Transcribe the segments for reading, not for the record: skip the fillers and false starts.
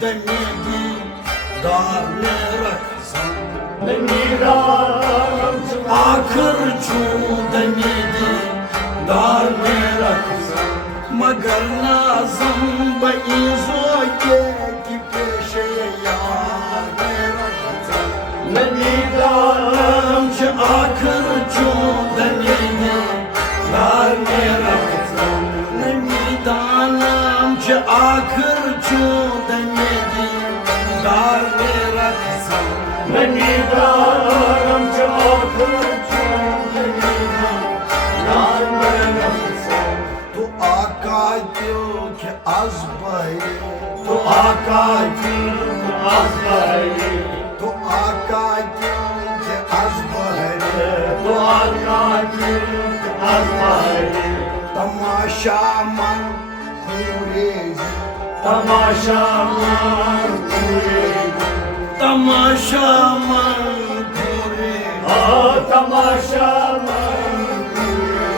दमेगी दार में रखसा आखिर छू दमेगी दार में रखसा मगर नाज़म बईज़ो के कि पेशे यार में रखसा नमीदारम च आखिर छू दमेगी दार में रखसा नमीदारम च आखिर छू दमेगी दार में रखसा नमीदारम च आखिर छू दमेगी दार में रखसा तो आका क्यों के अज़बाए तो आका क्यों के अज़बाए तो आका क्यों के अज़बाए तो आका क्यों के अज़बाए तमाशा मन पूरे तमाशा मन पूरे तमाशा मन पूरे तमाशा मन पूरे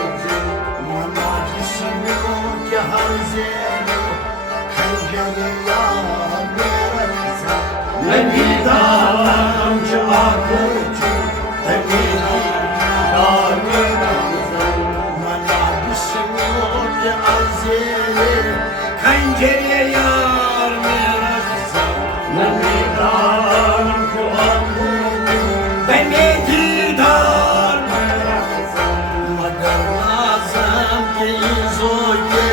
मना जिसमें क्या हज़ेर खंजर यार मेरा किसा नमीदारम च आखिर छू दमेगी दार मेरा किसा मना जिसमें क्या हज़ेर खंजर यार मेरा किसा नमीदारम च आखिर छू दमेगी दार मेरा किसा मगर नाज़म के ज़ोये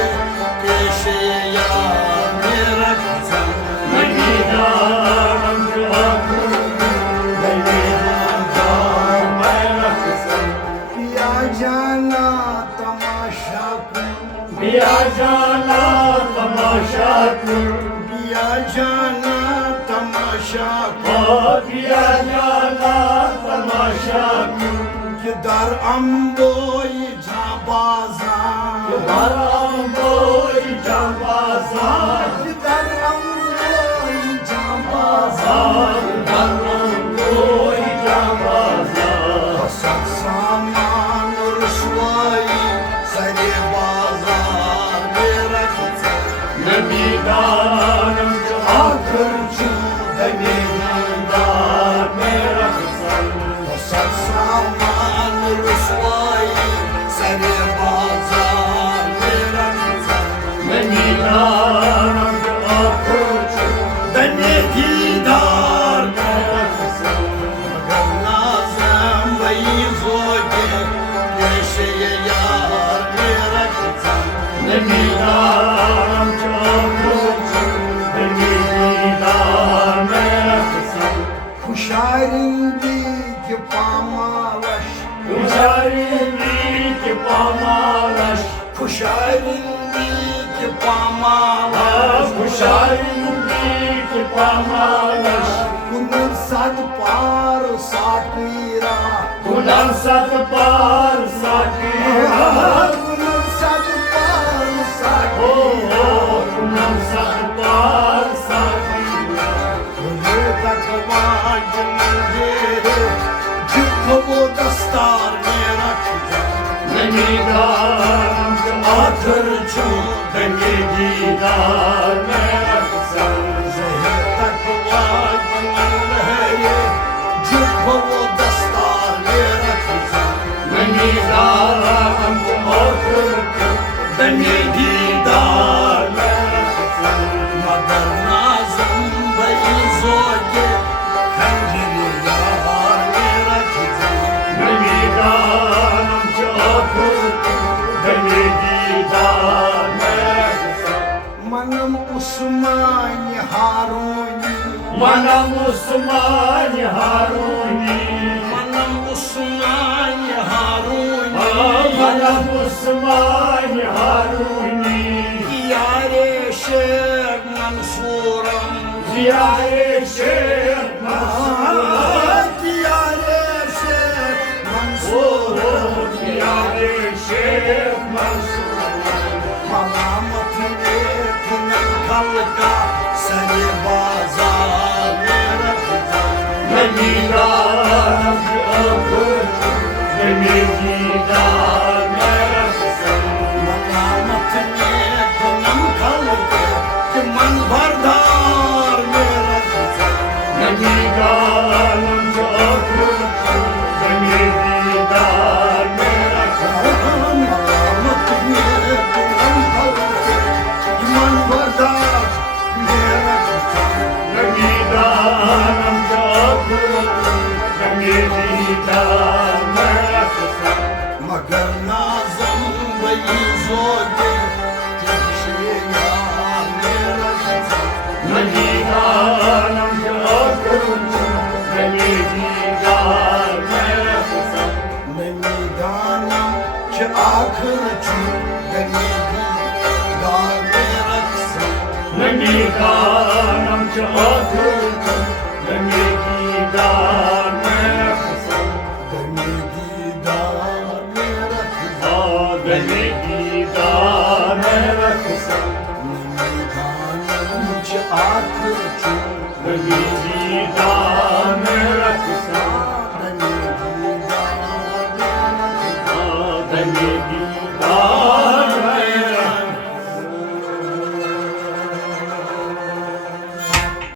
पेशे यार मेरा किसा नमीदारम च आखिर छू दमेगी दार मेरा किसा पिया जाना तमाशा पिया जाना तमाशा पिया जाना तमाशा पिया जाना तमाशा कि दर अम्बोई जाबाज़ान दर अम्बोई जाबाज़ान दर अम्बोई जाबाज़ान दर अम्बोई जाबाज़ान हसद सामान रुसवाई सरे बाज़ार मेरा किसा नमीदारम च आखिर छू दमेगी दार मेरा किसा हसद सामान रुसवाई सरे बाज़ार मेरा किसा नमीदारम च आखिर छू दमेगी दार मेरा किसा मगर नाज़म बईज़ो के पेशे यार मेरा किसा नमीदारम च आखिर छू दमेगी दार मेरा किसा खुशारिंदी के पामावश खुशारिंदी के पामावश खुशारिंदी के पामावश खुशारिंदी के पामावश कुनन सद पार साकीरा कुनन सद पार साकीरा कुनन सद पार साकीरा कुनन सद पार साकीरा ये तकवाज मुझे जिनको वो दस्तार में रखा नमीदारम च आखिर छू दमेगी दार मेरा किसा ये तकवाज मुझे जिनको वो दस्तार में रखा नमीदारम च आखिर छू दमेगी दार मेरा किसा मगर नाज़म बईज़ो के खंजर यार मेरा किसा नमीदारम च आखिर छू दमेगी दार मेरा किसा मनम उस्मान हारूनी मनम उस्मान हारूनी मनम उस्मान हारूनी मनम उस्मान हारूनी यारे शेख मंसूरम यारे शेख मंसूरम यारे शेख मंसूरम यारे शेख मंसूरम मलामत ने कुनन खलका सरे बाज़ार में रखा नमीदारम च आखिर छू दमेगी दार मेरा किसा मलामत ने कुनन खलका कि मन भरदार akıl Beni didar meraksa Beni didar meraksa Beni didar meraksa Nemidanımcı akılcı Beni didar meraksa Beni didar meraksa Beni didar